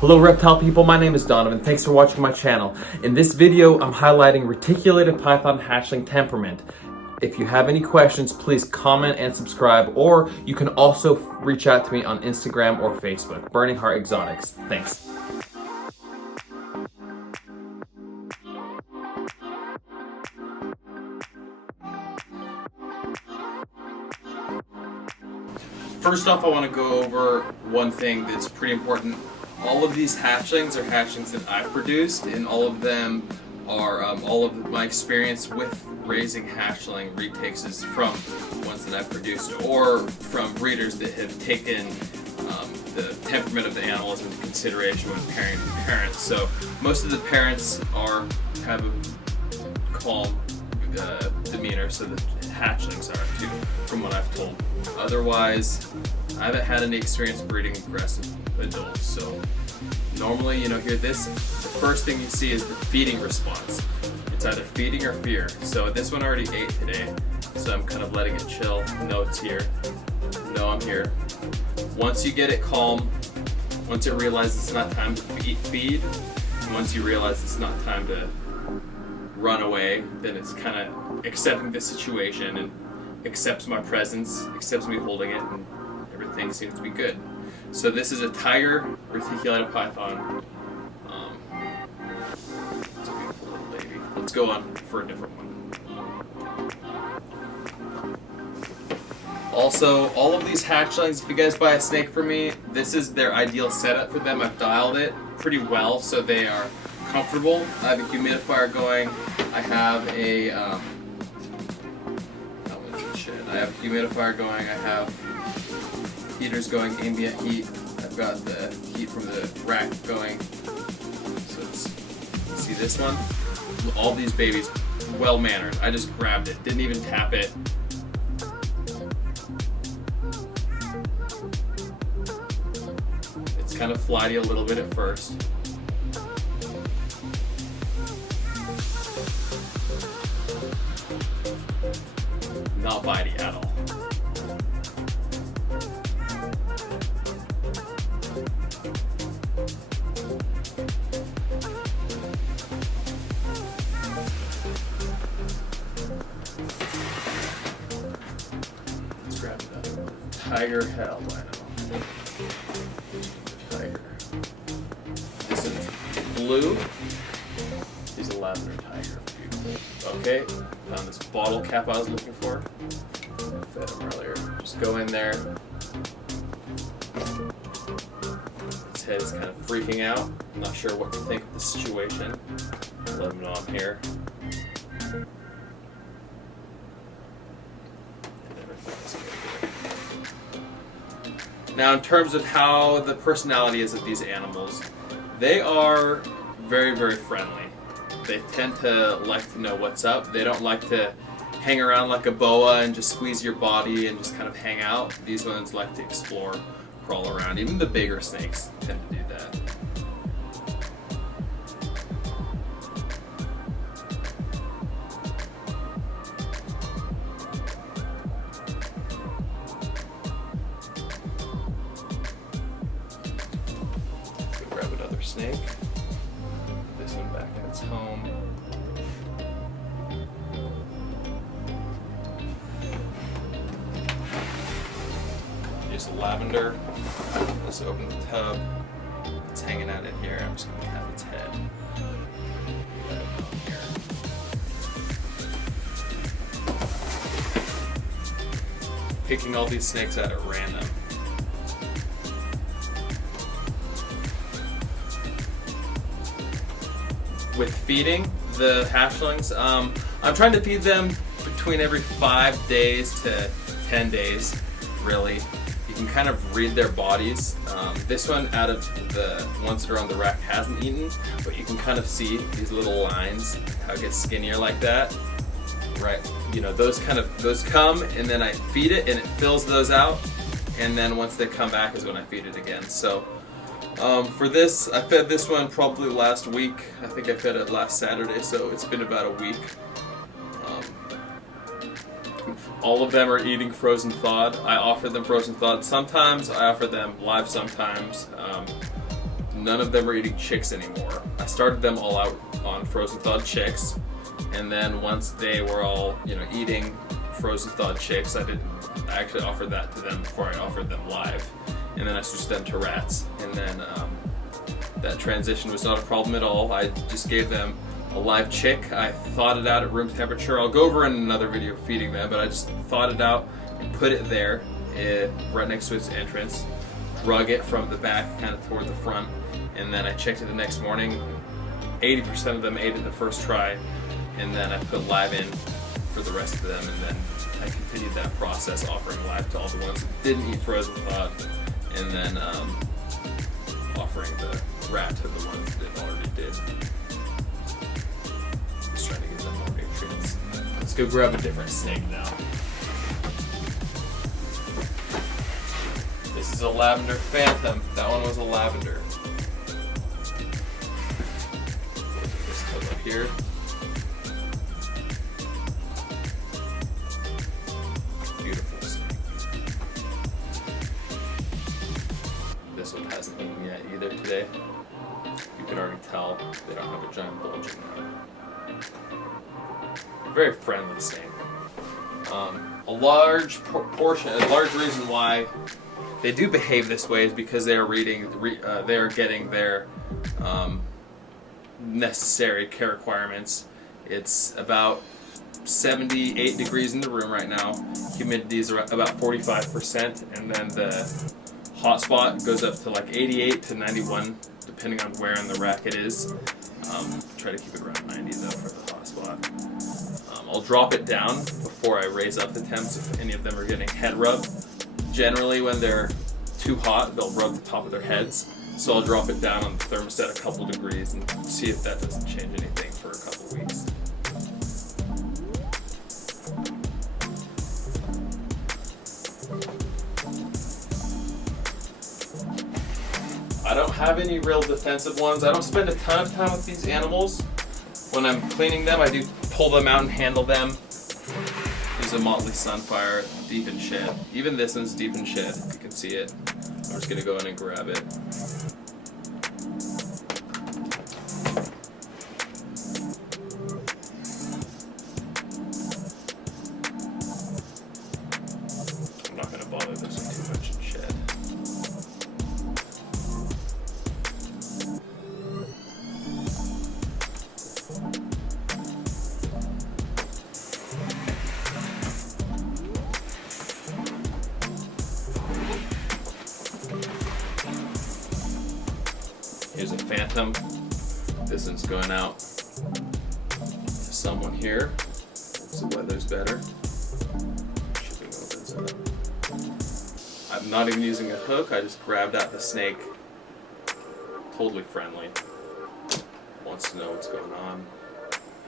Hello reptile people, my name is Donovan. Thanks for watching my channel. In this video, I'm highlighting reticulated python hatchling Temperament. If you have any questions, please comment and subscribe, or you can also reach out to me on Instagram or Facebook. Burning Heart Exotics. Thanks. First off, I want to go over one thing that's pretty important. All of these hatchlings are hatchlings that I've produced, and all of them are, all of my experience with raising hatchling retakes is from ones that I've produced or from breeders that have taken the temperament of the animals into consideration when pairing with parents. So most of the parents have a calm demeanor, so the hatchlings are too, from what I've told. Otherwise, I haven't had any experience breeding aggressive adults, so normally, hear this, the first thing you see is the feeding response. It's either feeding or fear. So this one already ate today, so I'm kind of letting it chill. No, it's here. No, I'm here. Once you get it calm, once it realizes it's not time to feed, and once you realize it's not time to run away, then it's kind of accepting the situation and accepts my presence, accepts me holding it, and everything seems to be good. So this is a tiger reticulated python. It's a beautiful little baby. Let's go on for a different one. Also, all of these hatchlings, if you guys buy a snake from me, this is their ideal setup for them. I've dialed it pretty well so they are comfortable. I have a humidifier going. I have a humidifiire going. I have heaters going, ambient heat. I've got the heat from the rack going. So see this one? All these babies, well mannered. I just grabbed it, didn't even tap it. It's kind of flighty a little bit at first. Not bitey at all. Let's grab another one. Tiger head albino. Tiger. This is blue. He's a lavender tiger. Beautiful. Okay, found this bottle cap I was looking for. I fed him earlier. Just go in there. His head is kind of freaking out. I'm not sure what to think of the situation. Let him know I'm here. Now, in terms of how the personality is of these animals, they are very, very friendly. They tend to like to know what's up. They don't like to hang around like a boa and just squeeze your body and just kind of hang out. These ones like to explore, crawl around. Even the bigger snakes tend to do that. Grab another snake. This one back in its home. Just lavender. Let's open the tub. It's hanging out in here. I'm just going to have its head. Let it go here. Picking all these snakes out at random. With feeding the hatchlings, I'm trying to feed them between every 5 days to 10 days, really. You can kind of read their bodies. This one, out of the ones that are on the rack, hasn't eaten, but you can kind of see these little lines, how it gets skinnier like that. Right, those come, and then I feed it, and it fills those out, and then once they come back is when I feed it again. So for this, I fed this one probably last week. I think I fed it last Saturday, so it's been about a week. All of them are eating frozen thawed. I offer them frozen thawed sometimes. I offer them live sometimes. none of them are eating chicks anymore. I started them all out on frozen thawed chicks, and then once they were all, you know, eating frozen thawed chicks, I actually offered that to them before I offered them live, and then I switched them to rats, and then that transition was not a problem at all. I just gave them a live chick. I thawed it out at room temperature. I'll go over in another video feeding them, but I just thawed it out and put it there right next to its entrance, drug it from the back kind of toward the front, and then I checked it the next morning. 80% of them ate it the first try, and then I put live in for the rest of them, and then I continued that process, offering live to all the ones that didn't eat frozen thawed, and then offering the rat to the ones that already did. Just trying to get them more nutrients. Let's go grab a different snake now. This is a lavender phantom. That one was a lavender. This comes up here. Beautiful snake. This one hasn't eaten yet either today. You can already tell they don't have a giant bulge in them. Very friendly snake. A large reason why they do behave this way is because they are getting their necessary care requirements. It's about 78 degrees in the room right now. Humidity is about 45%, and then the hot spot goes up to like 88 to 91, depending on where in the rack it is. Try to keep it around 90 though for the hot spot. I'll drop it down before I raise up the temps if any of them are getting head rub. Generally when they're too hot, they'll rub the top of their heads. So I'll drop it down on the thermostat a couple degrees and see if that doesn't change anything for a couple weeks. I don't have any real defensive ones. I don't spend a ton of time with these animals. When I'm cleaning them, I do pull them out and handle them. There's a Motley Sunfire deep in shed. Even this one's deep in shed, if you can see it. I'm just gonna go in and grab it. I'm not gonna bother this one too much in shed. Here's a phantom. This one's going out to someone here. So the weather's better. Shipping opens up. I'm not even using a hook. I just grabbed out the snake. Totally friendly. Wants to know what's going on.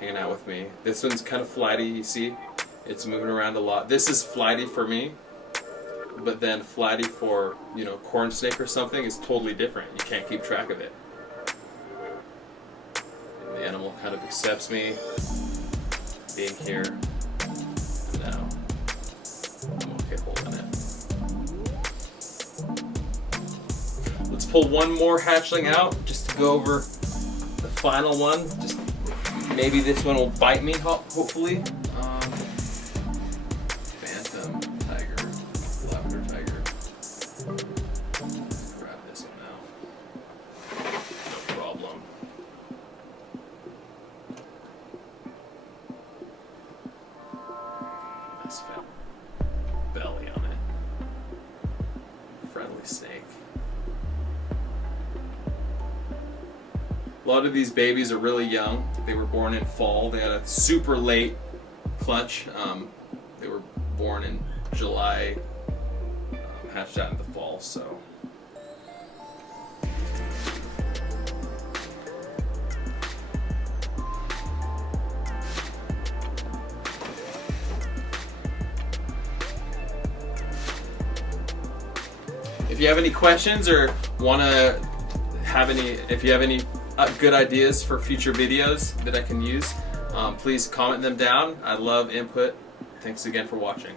Hanging out with me. This one's kind of flighty, you see? It's moving around a lot. This is flighty for me. But then flighty for, you know, corn snake or something is totally different. You can't keep track of it. And the animal kind of accepts me being here. And now I'm okay holding it. Let's pull one more hatchling out just to go over the final one. Just maybe this one will bite me, hopefully. Phantom tiger. Lavender tiger. Let's grab this one now. No problem. Nice fat belly on it. Friendly snake. A lot of these babies are really young. They were born in fall. They had a super late clutch. They were born in July, hatched out in the fall, so. If you have any questions or want to have any, if you have any good ideas for future videos that I can use, please comment them down. I love input. Thanks again for watching.